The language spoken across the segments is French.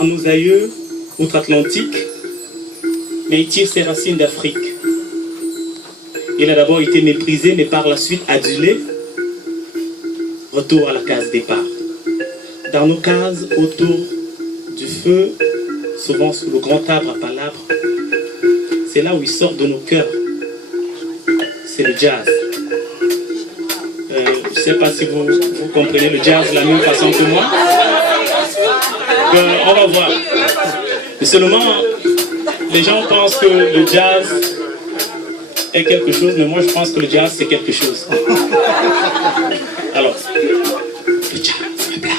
par nos aïeux outre-Atlantique, mais il tire ses racines d'Afrique. Il a d'abord été méprisé, mais par la suite adulé. Retour à la case départ. Dans nos cases, autour du feu, souvent sous le grand arbre à palabres, c'est là où il sort de nos cœurs. C'est le jazz. Je ne sais pas si vous comprenez le jazz de la même façon que moi. On va voir. Mais seulement, les gens pensent que le jazz est quelque chose, mais moi je pense que le jazz c'est quelque chose. Alors, le jazz me place.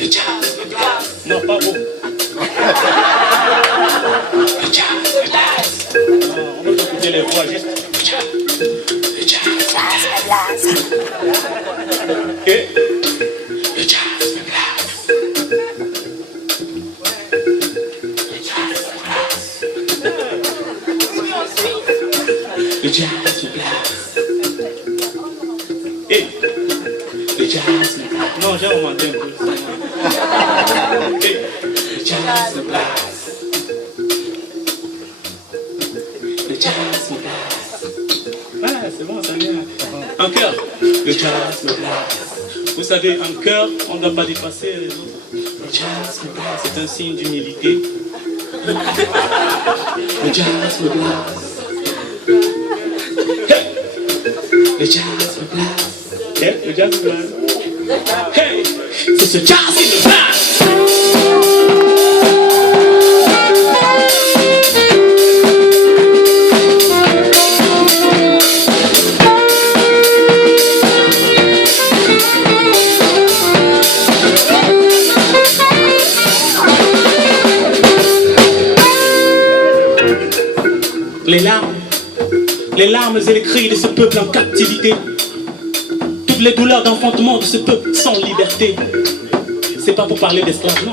Le jazz me place. Non, pas vous. Le jazz me place. On va écouter les voix juste. Le jazz me place. Et le jazz me place. Le jazz me place. Et le jazz me place. Non, j'ai remonté un peu. Et le jazz me place. Le jazz me place. Ah, c'est bon, ça vient. En cœur. Le jazz me place. Vous savez, en cœur, on ne doit pas dépasser les autres. Le jazz me place. C'est un signe d'humilité. Le jazz me place. Le jazz me place. Yeah, le jazz me place. Hey, c'est ce jazz qui me place. Les larmes et les cris de ce peuple en captivité, toutes les douleurs d'enfantement de ce peuple sans liberté. C'est pas pour parler d'esclaves, non.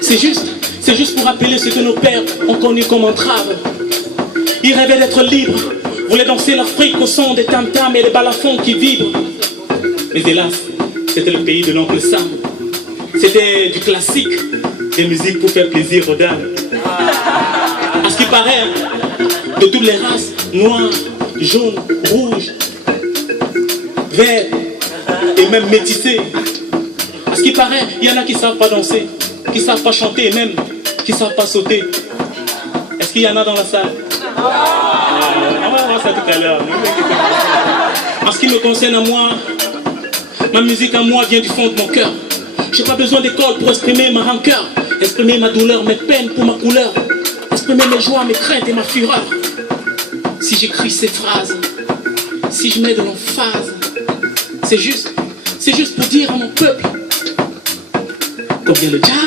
C'est juste pour rappeler ce que nos pères ont connu comme entrave. Ils rêvaient d'être libres, voulaient danser l'Afrique au son des tam-tams et des balafons qui vibrent. Mais hélas, c'était le pays de l'oncle Sam. C'était du classique, des musiques pour faire plaisir aux dames. À ce qui paraît, de toutes les races, noir, jaune, rouge, vert et même métissé. À ce qui paraît, il y en a qui ne savent pas danser, qui ne savent pas chanter et même qui ne savent pas sauter. Est-ce qu'il y en a dans la salle? On va voir ça tout à l'heure. En ce qui me concerne à moi, ma musique à moi vient du fond de mon cœur. Je n'ai pas besoin d'école pour exprimer ma rancœur, exprimer ma douleur, mes peines pour ma couleur, exprimer mes joies, mes craintes et ma fureur. Si j'écris ces phrases, si je mets de l'emphase, c'est juste pour dire à mon peuple combien le jazz